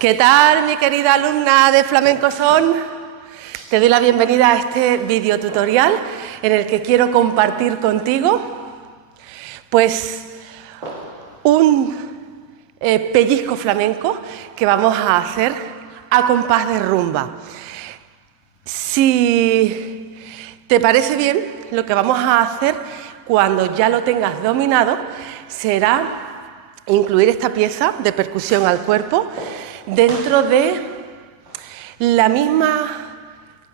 ¿Qué tal, mi querida alumna de Flamenco Son? Te doy la bienvenida a este video tutorial en el que quiero compartir contigo pues un pellizco flamenco que vamos a hacer a compás de rumba. Si te parece bien, lo que vamos a hacer cuando ya lo tengas dominado será incluir esta pieza de percusión al cuerpo dentro de la misma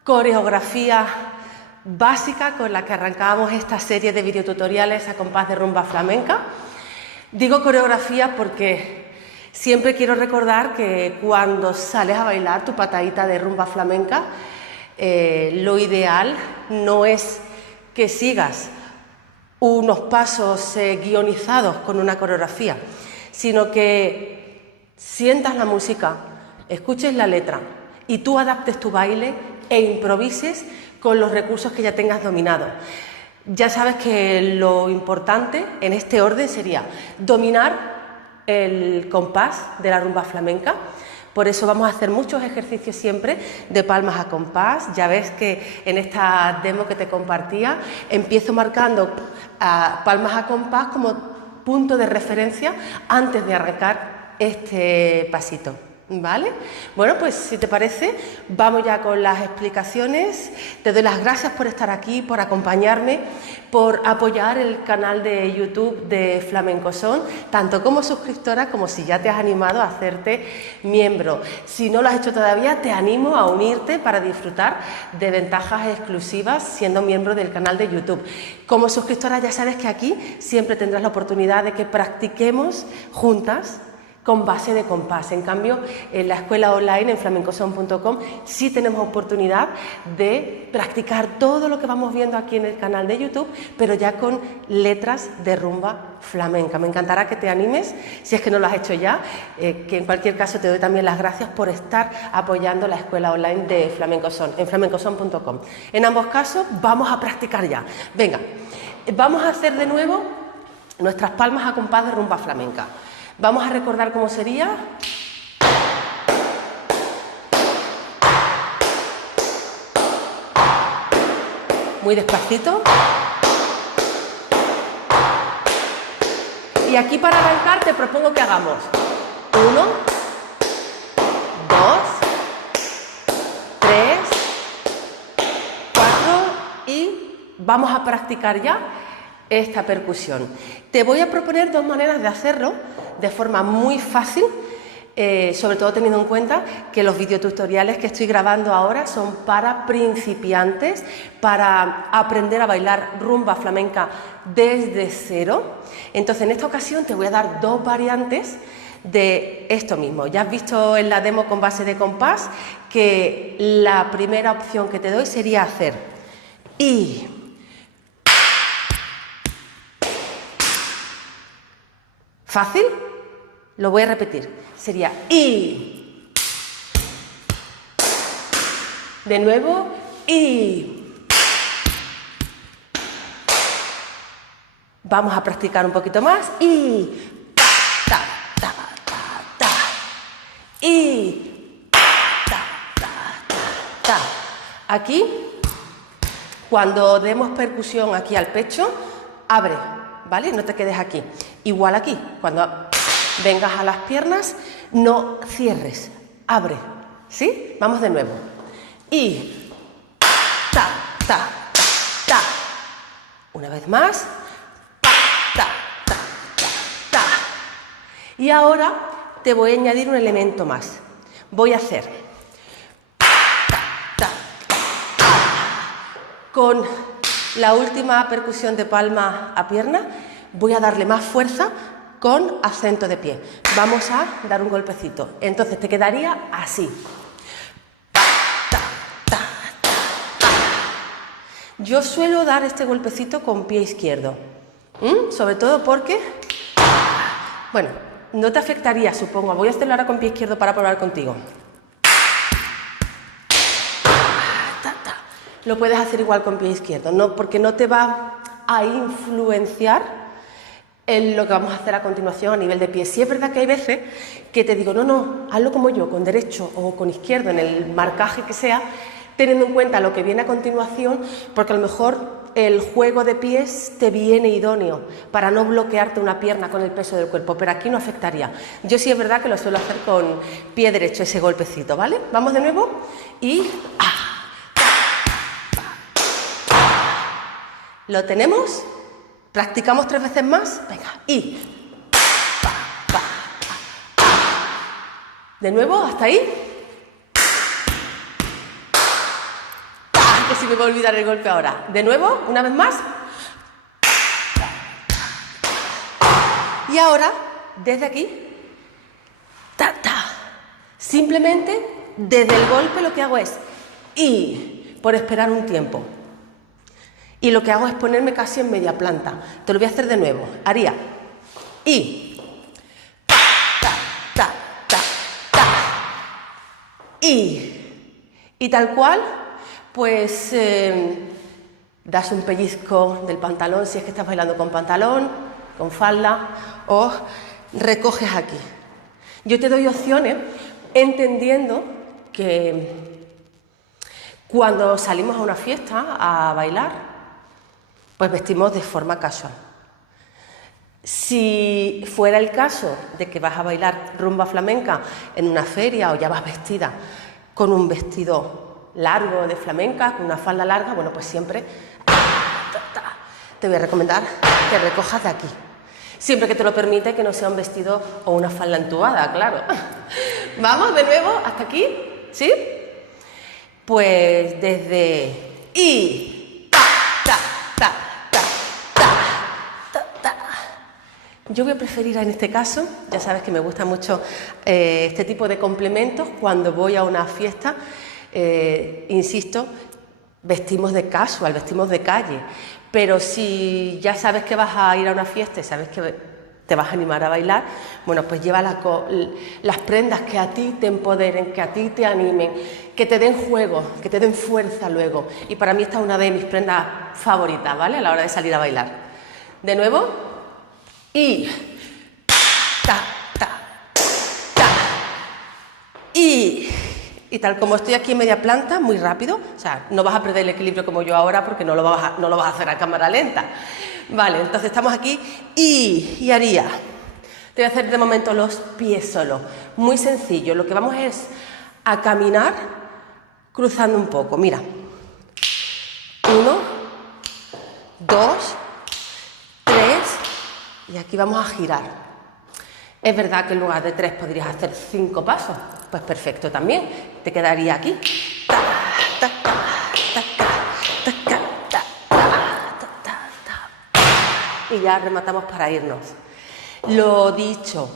coreografía básica con la que arrancábamos esta serie de videotutoriales a compás de rumba flamenca. Digo coreografía porque siempre quiero recordar que cuando sales a bailar tu patadita de rumba flamenca, lo ideal no es que sigas unos pasos guionizados con una coreografía, sino que sientas la música, escuches la letra y tú adaptes tu baile e improvises con los recursos que ya tengas dominados. Ya sabes que lo importante en este orden sería dominar el compás de la rumba flamenca. Por eso vamos a hacer muchos ejercicios siempre de palmas a compás. Ya ves que en esta demo que te compartía empiezo marcando palmas a compás como punto de referencia antes de arrancar este pasito, ¿vale? Bueno, pues si te parece, vamos ya con las explicaciones. Te doy las gracias por estar aquí, por acompañarme, por apoyar el canal de YouTube de Flamenco Son, tanto como suscriptora como si ya te has animado a hacerte miembro. Si no lo has hecho todavía, te animo a unirte para disfrutar de ventajas exclusivas siendo miembro del canal de YouTube. Como suscriptora ya sabes que aquí siempre tendrás la oportunidad de que practiquemos juntas con base de compás. En cambio, en la escuela online, en flamencoson.com, sí tenemos oportunidad de practicar todo lo que vamos viendo aquí en el canal de YouTube, pero ya con letras de rumba flamenca. Me encantará que te animes, si es que no lo has hecho ya, que en cualquier caso te doy también las gracias por estar apoyando la escuela online de Flamenco Son, en flamencoson.com. En ambos casos, vamos a practicar ya. Venga, vamos a hacer de nuevo nuestras palmas a compás de rumba flamenca. Vamos a recordar cómo sería. Muy despacito. Y aquí para arrancar te propongo que hagamos 1, 2, 3, 4 y vamos a practicar ya esta percusión. Te voy a proponer dos maneras de hacerlo de forma muy fácil, sobre todo teniendo en cuenta que los videotutoriales que estoy grabando ahora son para principiantes, para aprender a bailar rumba flamenca desde cero. Entonces, en esta ocasión te voy a dar dos variantes de esto mismo. Ya has visto en la demo con base de compás que la primera opción que te doy sería hacer y ¿fácil? Lo voy a repetir. Sería y. De nuevo, y. Vamos a practicar un poquito más. Y. Ta, ta, ta, ta. Y. Ta, ta, ta, ta. Aquí, cuando demos percusión aquí al pecho, abre, ¿vale? No te quedes aquí. Igual aquí, cuando vengas a las piernas, no cierres, abre, ¿sí? Vamos de nuevo. Y ta, ta, ta, ta. Una vez más. Pa, ta, ta, ta, ta. Y ahora te voy a añadir un elemento más. Voy a hacer ta, ta, ta. Con la última percusión de palma a pierna, voy a darle más fuerza con acento de pie. Vamos a dar un golpecito. Entonces te quedaría así. Ta, ta, ta, ta, ta. Yo suelo dar este golpecito con pie izquierdo. Sobre todo porque, bueno, no te afectaría, supongo. Voy a hacerlo ahora con pie izquierdo para probar contigo. Ta, ta. Lo puedes hacer igual con pie izquierdo, ¿no? Porque no te va a influenciar es lo que vamos a hacer a continuación a nivel de pie. Sí es verdad que hay veces que te digo, no, hazlo como yo, con derecho o con izquierdo, en el marcaje que sea, teniendo en cuenta lo que viene a continuación, porque a lo mejor el juego de pies te viene idóneo para no bloquearte una pierna con el peso del cuerpo, pero aquí no afectaría. Yo sí es verdad que lo suelo hacer con pie derecho, ese golpecito, ¿vale? Vamos de nuevo y... ¿Lo tenemos? ¿Practicamos 3 veces más? Venga, y... De nuevo, hasta ahí. Que si me voy a olvidar el golpe ahora. De nuevo, una vez más. Y ahora, desde aquí, simplemente desde el golpe lo que hago es y por esperar un tiempo. Y lo que hago es ponerme casi en media planta. Te lo voy a hacer de nuevo. Haría y y tal cual, pues das un pellizco del pantalón si es que estás bailando con pantalón, con falda, o recoges aquí. Yo te doy opciones entendiendo que cuando salimos a una fiesta a bailar, pues vestimos de forma casual. Si fuera el caso de que vas a bailar rumba flamenca en una feria o ya vas vestida con un vestido largo de flamenca, con una falda larga, bueno, pues siempre te voy a recomendar que recojas de aquí. Siempre que te lo permite, que no sea un vestido o una falda entubada, claro. Vamos de nuevo hasta aquí, ¿sí? Pues desde y yo voy a preferir en este caso, ya sabes que me gusta mucho este tipo de complementos cuando voy a una fiesta, insisto, vestimos de casual, vestimos de calle, pero si ya sabes que vas a ir a una fiesta y sabes que te vas a animar a bailar, bueno, pues lleva las prendas que a ti te empoderen, que a ti te animen, que te den juego, que te den fuerza luego. Y para mí esta es una de mis prendas favoritas, ¿vale? A la hora de salir a bailar. De nuevo, y y tal como estoy aquí en media planta, muy rápido, o sea, no vas a perder el equilibrio como yo ahora porque no lo vas a hacer a cámara lenta. Vale, entonces estamos aquí y haría. Te voy a hacer de momento los pies solo. Muy sencillo, lo que vamos es a caminar cruzando un poco. Mira, 1, 2, 3 y aquí vamos a girar. Es verdad que en lugar de 3 podrías hacer 5 pasos. Pues perfecto también. Te quedaría aquí. Y ya rematamos para irnos. Lo dicho,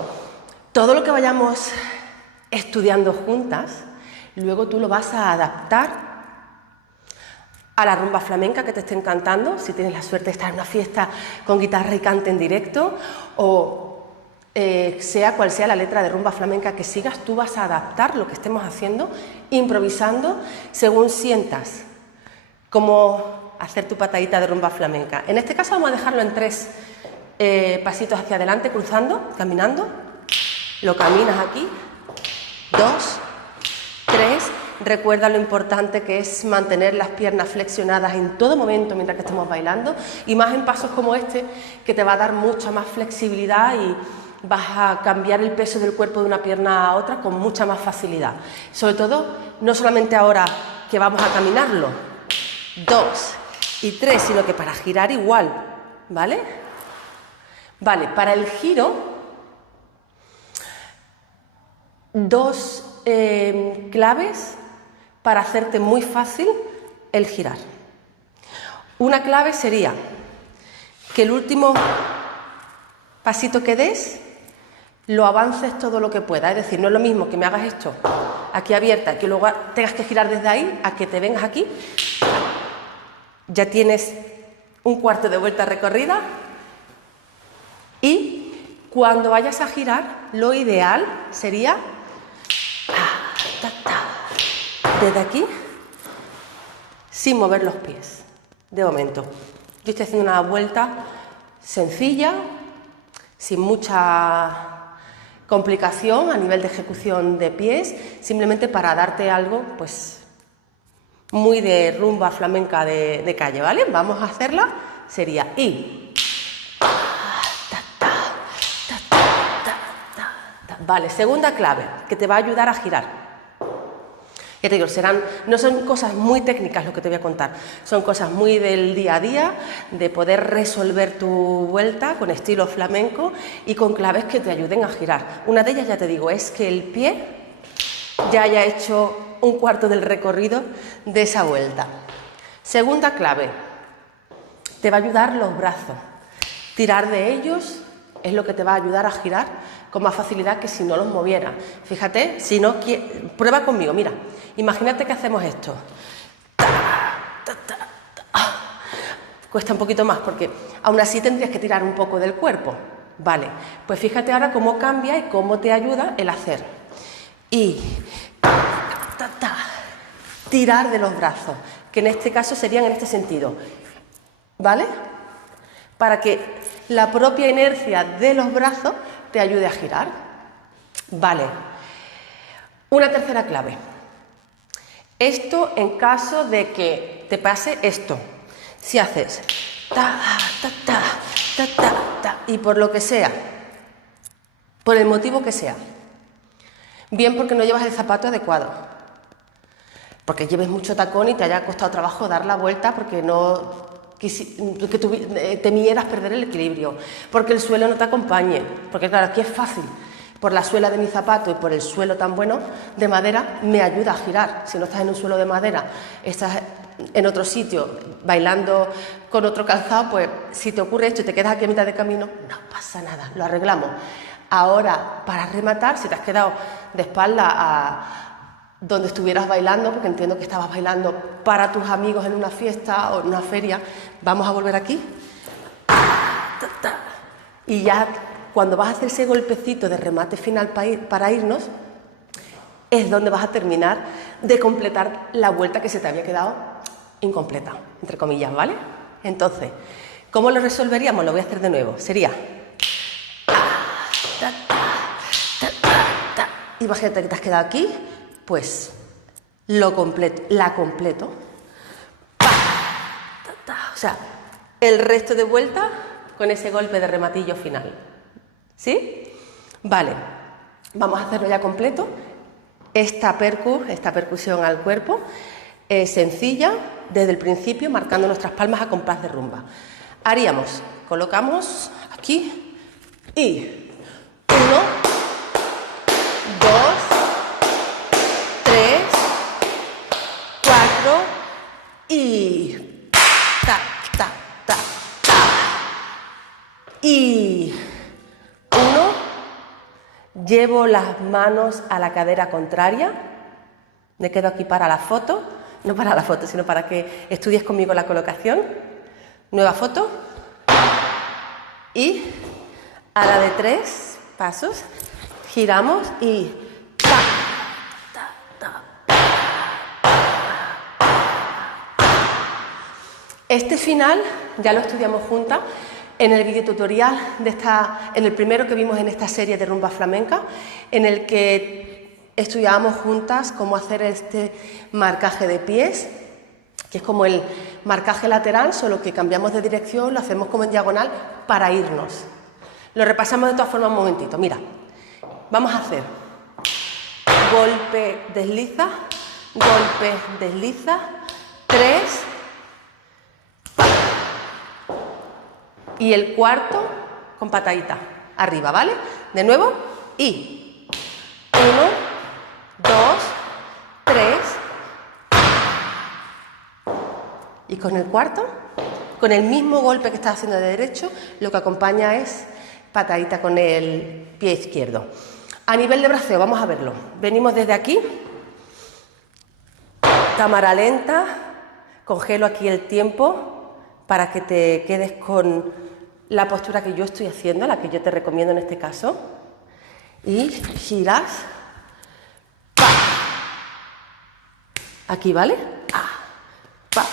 todo lo que vayamos estudiando juntas, luego tú lo vas a adaptar a la rumba flamenca que te esté encantando, si tienes la suerte de estar en una fiesta con guitarra y cante en directo, o sea cual sea la letra de rumba flamenca que sigas, tú vas a adaptar lo que estemos haciendo, improvisando, según sientas cómo hacer tu patadita de rumba flamenca. En este caso vamos a dejarlo en 3 pasitos hacia adelante, cruzando, caminando. Lo caminas aquí, 2, 3. Recuerda lo importante que es mantener las piernas flexionadas en todo momento mientras que estemos bailando, y más en pasos como este, que te va a dar mucha más flexibilidad y vas a cambiar el peso del cuerpo de una pierna a otra con mucha más facilidad. Sobre todo, no solamente ahora que vamos a caminarlo, 2 y 3, sino que para girar igual, ¿vale? Vale, para el giro, 2 claves para hacerte muy fácil el girar. Una clave sería que el último pasito que des lo avances todo lo que puedas. Es decir, no es lo mismo que me hagas esto aquí abierta, que luego tengas que girar desde ahí, a que te vengas aquí. Ya tienes un cuarto de vuelta recorrida. Y cuando vayas a girar, lo ideal sería desde aquí, sin mover los pies, de momento. Yo estoy haciendo una vuelta sencilla, sin mucha complicación a nivel de ejecución de pies, simplemente para darte algo pues muy de rumba flamenca de calle, ¿vale? Vamos a hacerla, sería y. Vale, segunda clave, que te va a ayudar a girar. Ya te digo, no son cosas muy técnicas lo que te voy a contar, son cosas muy del día a día, de poder resolver tu vuelta con estilo flamenco y con claves que te ayuden a girar. Una de ellas, ya te digo, es que el pie ya haya hecho un cuarto del recorrido de esa vuelta. Segunda clave, te va a ayudar los brazos. Tirar de ellos es lo que te va a ayudar a girar con más facilidad que si no los movieras. Fíjate, si no prueba conmigo, mira, imagínate que hacemos esto. Cuesta un poquito más porque aún así tendrías que tirar un poco del cuerpo. Vale, pues fíjate ahora cómo cambia y cómo te ayuda el hacer. Y tirar de los brazos, que en este caso serían en este sentido. ¿Vale? Para que la propia inercia de los brazos te ayude a girar. Vale. Una tercera clave. Esto en caso de que te pase esto. Si haces y por lo que sea, por el motivo que sea, bien porque no llevas el zapato adecuado, porque lleves mucho tacón y te haya costado trabajo dar la vuelta porque temieras perder el equilibrio, porque el suelo no te acompañe, porque claro, aquí es fácil, por la suela de mi zapato y por el suelo tan bueno de madera, me ayuda a girar. Si no estás en un suelo de madera, estás en otro sitio bailando con otro calzado, pues si te ocurre esto y te quedas aquí a mitad de camino, no pasa nada, lo arreglamos. Ahora, para rematar, si te has quedado de espalda a donde estuvieras bailando, porque entiendo que estabas bailando para tus amigos en una fiesta o en una feria, vamos a volver aquí. Y ya cuando vas a hacer ese golpecito de remate final para irnos, es donde vas a terminar de completar la vuelta que se te había quedado incompleta, entre comillas, ¿vale? Entonces, ¿cómo lo resolveríamos? Lo voy a hacer de nuevo. Sería... Imagínate que te has quedado aquí, pues la completo. O sea, el resto de vuelta con ese golpe de rematillo final. ¿Sí? Vale, vamos a hacerlo ya completo. Esta percusión al cuerpo es sencilla desde el principio, marcando nuestras palmas a compás de rumba. Haríamos, colocamos aquí y 1, 2, 3, 4 y ta, ta, ta, ta. Y 1, llevo las manos a la cadera contraria, me quedo aquí para la foto, no para la foto, sino para que estudies conmigo la colocación. Nueva foto. Y a la de 3 pasos, giramos y ta, ta, ta. Este final ya lo estudiamos juntas en el videotutorial en el primero que vimos en esta serie de rumba flamenca, en el que estudiábamos juntas cómo hacer este marcaje de pies, que es como el marcaje lateral, solo que cambiamos de dirección, lo hacemos como en diagonal para irnos. Lo repasamos de todas formas un momentito. Mira, vamos a hacer golpe, desliza, 3, y el cuarto con patadita arriba, ¿vale? De nuevo, y 1, 2, 3, y con el cuarto, con el mismo golpe que estás haciendo de derecho, lo que acompaña es patadita con el pie izquierdo. A nivel de braceo, vamos a verlo. Venimos desde aquí, cámara lenta, congelo aquí el tiempo para que te quedes con la postura que yo estoy haciendo, la que yo te recomiendo en este caso, y giras, pa, aquí, ¿vale? Pa, pa,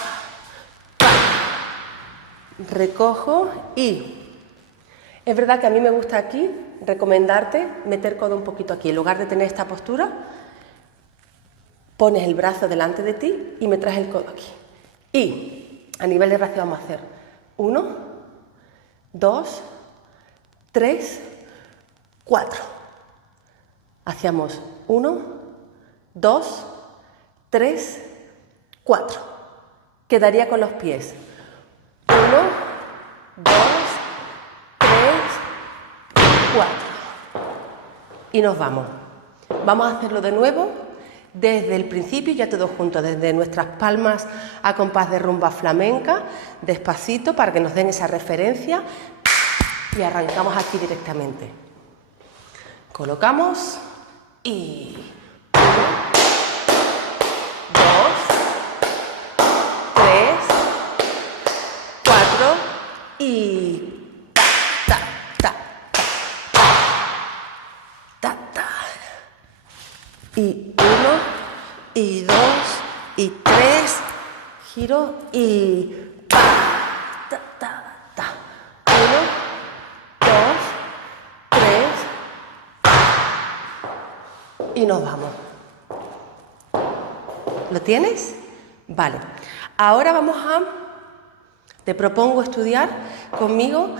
recojo y Es verdad que a mí me gusta aquí recomendarte meter codo un poquito aquí. En lugar de tener esta postura, pones el brazo delante de ti y me traes el codo aquí. Y a nivel de brazo vamos a hacer 1, 2, 3, 4. Hacíamos 1, 2, 3, 4. Quedaría con los pies. 1, 2, 3, 4. Y nos vamos. Vamos a hacerlo de nuevo desde el principio, ya todos juntos, desde nuestras palmas a compás de rumba flamenca, despacito para que nos den esa referencia y arrancamos aquí directamente. Colocamos y 1, 2, 3, 4 y ta, ta, ta, ta, ta, ta. Y 1, y 2, y 3, giro y ta, ta, ta, ta. 1, 2, 3 y nos vamos. ¿Lo tienes? Vale. Ahora te propongo estudiar conmigo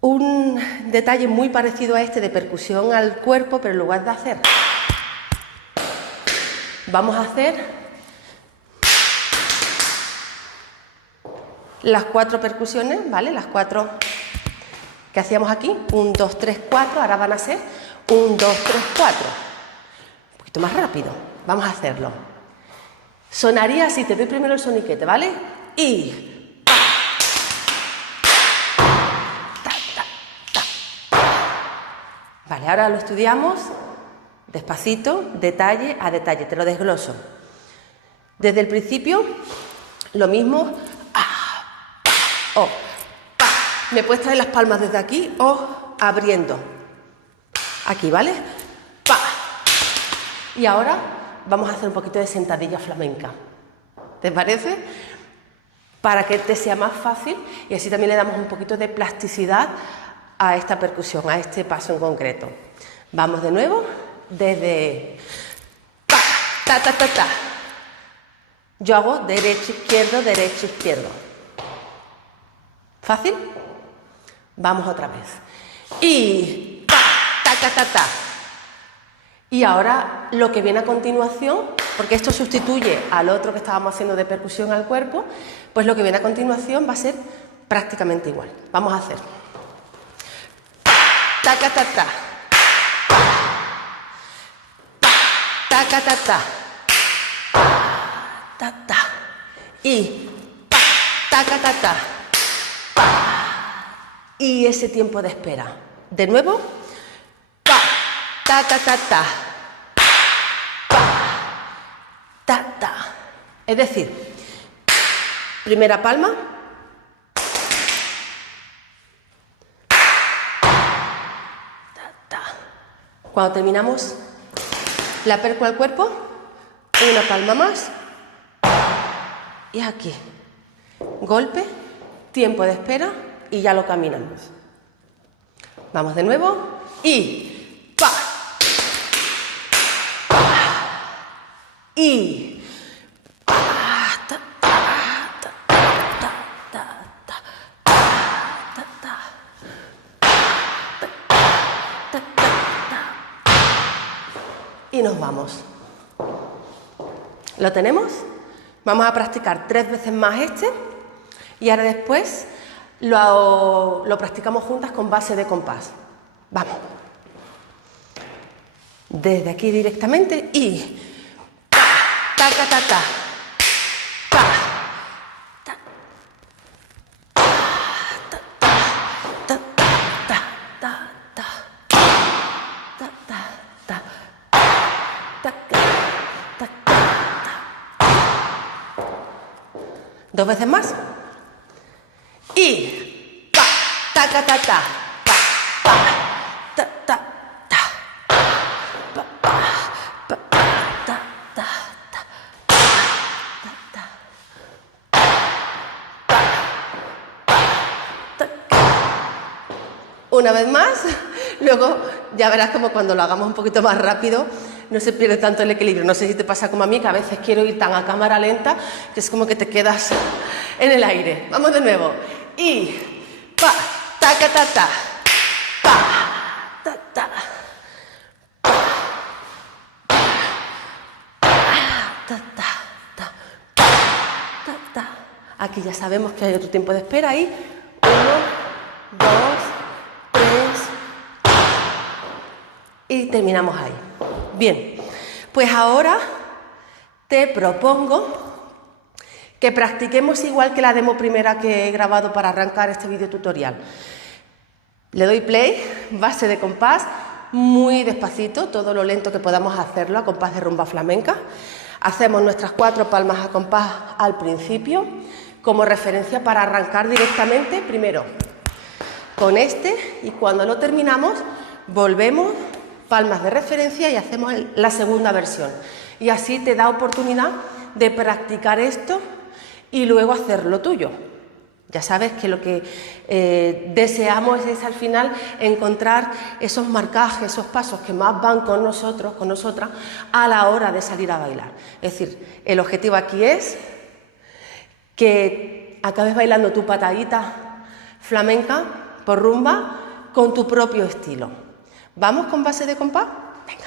un detalle muy parecido a este de percusión al cuerpo, pero en lugar de hacer, vamos a hacer las 4 percusiones, ¿vale? Las 4 que hacíamos aquí, 1, 2, 3, 4, ahora van a ser 1, 2, 3, 4. Un poquito más rápido, vamos a hacerlo. Sonaría así, te doy primero el soniquete, ¿vale? Y vale, ahora lo estudiamos despacito, detalle a detalle, te lo desgloso. Desde el principio, lo mismo, me puedes traer las palmas desde aquí o abriendo. Aquí, ¿vale? Pa. Y ahora vamos a hacer un poquito de sentadilla flamenca. ¿Te parece? Para que te sea más fácil y así también le damos un poquito de plasticidad a esta percusión, a este paso en concreto. Vamos de nuevo, desde pa, ta, ta, ta, ta. Yo hago derecho, izquierdo. ¿Fácil? Vamos otra vez. Y pa, ta, ta, ta, ta. Y ahora lo que viene a continuación, porque esto sustituye al otro que estábamos haciendo de percusión al cuerpo, pues lo que viene a continuación va a ser prácticamente igual. Vamos a hacer taca ta ta, taca ta ta, ta ta, y taca ta ta, y ese tiempo de espera. De nuevo, ta ta ta ta ta, ta ta. Es decir, primera palma. Cuando terminamos la percu al cuerpo, una palma más y aquí. Golpe, tiempo de espera y ya lo caminamos. Vamos de nuevo y pa. Y ta, ta, ta, ta, ta, ta, ta, ta. Y nos vamos. ¿Lo tenemos? Vamos a practicar 3 veces más este y ahora después lo practicamos juntas con base de compás. Vamos. Desde aquí directamente y ta, ta, ta, ta, ta, ta, ta, ta, ta, ta, ta, ta, ta. Dos veces más. Y pa, ta, ta, ta, ta, pa, pa, ta, ta, ta, pa, pa, pa, ta, ta, ta, ta, ta, pa, pa, ta, Una vez más, luego ya verás como cuando lo hagamos un poquito más rápido no se pierde tanto el equilibrio. No sé si te pasa como a mí, que a veces quiero ir tan a cámara lenta que es como que te quedas en el aire. Vamos de nuevo. Y pa, taca, ta, ta, pa, ta, ta, pa, ta, ta, ta, ta, ta. Aquí ya sabemos que hay otro tiempo de espera ahí. 1, 2, 3 y terminamos ahí. Bien, pues ahora te propongo que practiquemos igual que la demo primera que he grabado para arrancar este video tutorial. Le doy play, base de compás, muy despacito, todo lo lento que podamos hacerlo a compás de rumba flamenca. Hacemos nuestras 4 palmas a compás al principio, como referencia para arrancar directamente, primero con este, y cuando lo terminamos, volvemos, palmas de referencia y hacemos la segunda versión. Y así te da oportunidad de practicar esto y luego hacer lo tuyo. Ya sabes que lo que deseamos es al final encontrar esos marcajes, esos pasos que más van con nosotros, con nosotras, a la hora de salir a bailar. Es decir, el objetivo aquí es que acabes bailando tu patadita flamenca por rumba con tu propio estilo. ¿Vamos con base de compás? Venga.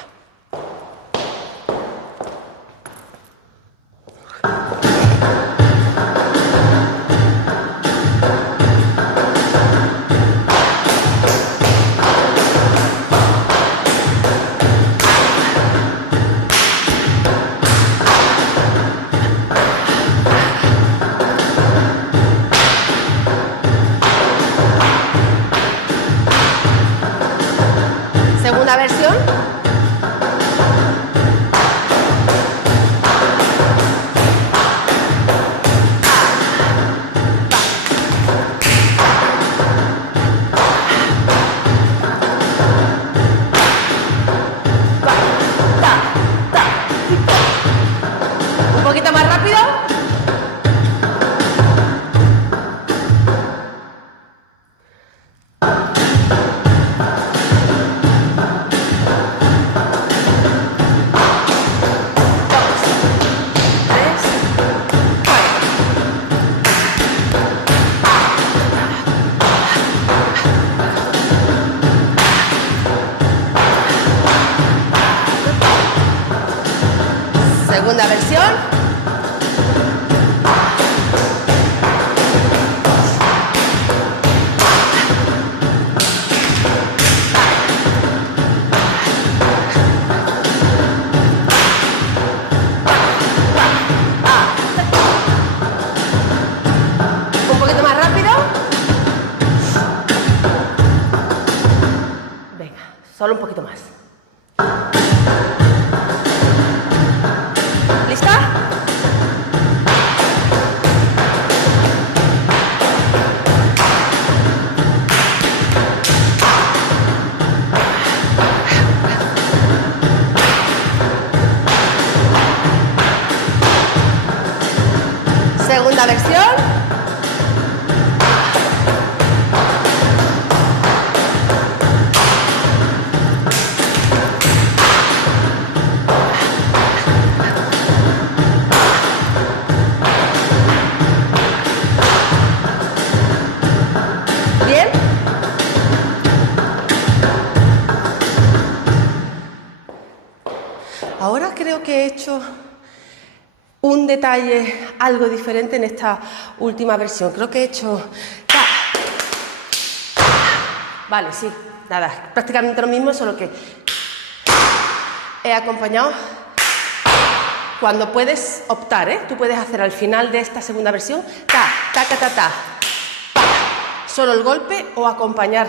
Segunda versión. Un poquito más rápido. Segunda versión. Un poquito más rápido. Venga, solo un poquito más. ¿Lista? Segunda versión. ¿Bien? Ahora creo que he hecho un detalle algo diferente en esta última versión. Creo que he hecho... Vale, sí, nada, prácticamente lo mismo, solo que he acompañado. Cuando puedes optar, tú puedes hacer al final de esta segunda versión, ta, ta, ta, ta, ta, pa, solo el golpe o acompañar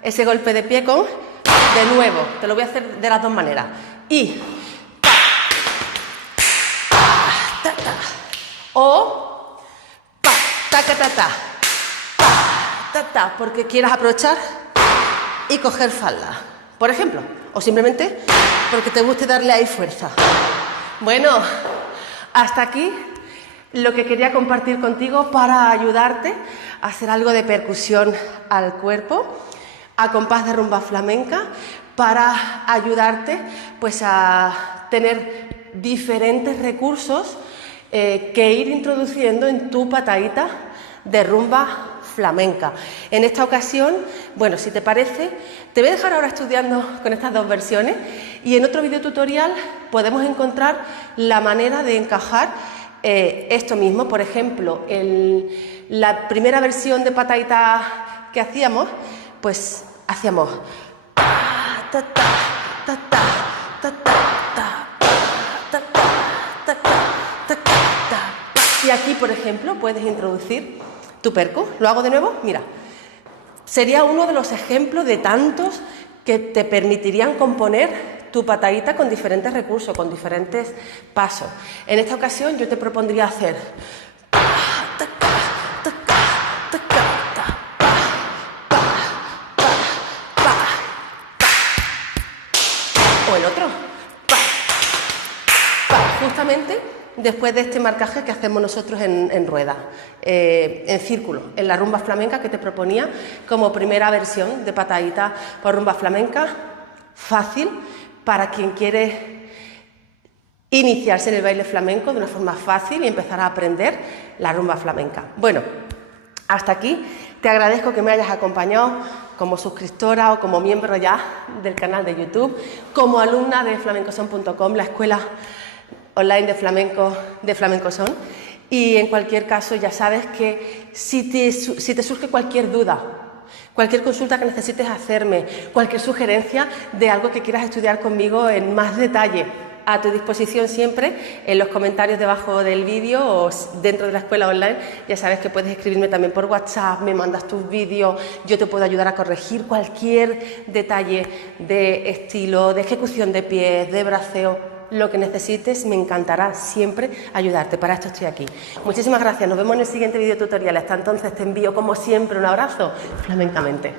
ese golpe de pie con, de nuevo, te lo voy a hacer de las dos maneras, y pa, ta, ta, o pa, ta, ta, ta, ta, pa, ta, ta, porque quieras aprovechar y coger falda, por ejemplo, o simplemente porque te guste darle ahí fuerza. Bueno, hasta aquí lo que quería compartir contigo para ayudarte a hacer algo de percusión al cuerpo, a compás de rumba flamenca para ayudarte pues a tener diferentes recursos que ir introduciendo en tu patadita de rumba flamenca. En esta ocasión, bueno, si te parece, te voy a dejar ahora estudiando con estas dos versiones y en otro video tutorial podemos encontrar la manera de encajar esto mismo. Por ejemplo, la primera versión de patadita que hacíamos, pues hacíamos y aquí, por ejemplo, puedes introducir tu percu. ¿Lo hago de nuevo? Mira, sería uno de los ejemplos de tantos que te permitirían componer tu patadita con diferentes recursos, con diferentes pasos. En esta ocasión yo te propondría hacer o el otro, justamente después de este marcaje que hacemos nosotros en rueda, en círculo, en la rumba flamenca que te proponía como primera versión de patadita por rumba flamenca, fácil para quien quiere iniciarse en el baile flamenco de una forma fácil y empezar a aprender la rumba flamenca. Bueno, hasta aquí. Te agradezco que me hayas acompañado como suscriptora o como miembro ya del canal de YouTube, como alumna de flamencoson.com, la escuela online de Flamenco Son. Y en cualquier caso ya sabes que si te surge cualquier duda, cualquier consulta que necesites hacerme, cualquier sugerencia de algo que quieras estudiar conmigo en más detalle, a tu disposición siempre en los comentarios debajo del vídeo o dentro de la escuela online. Ya sabes que puedes escribirme también por WhatsApp, me mandas tus vídeos, yo te puedo ayudar a corregir cualquier detalle de estilo, de ejecución de pies, de braceo, lo que necesites. Me encantará siempre ayudarte, para esto estoy aquí. Muchísimas gracias, nos vemos en el siguiente video tutorial. Hasta entonces te envío como siempre un abrazo flamencamente.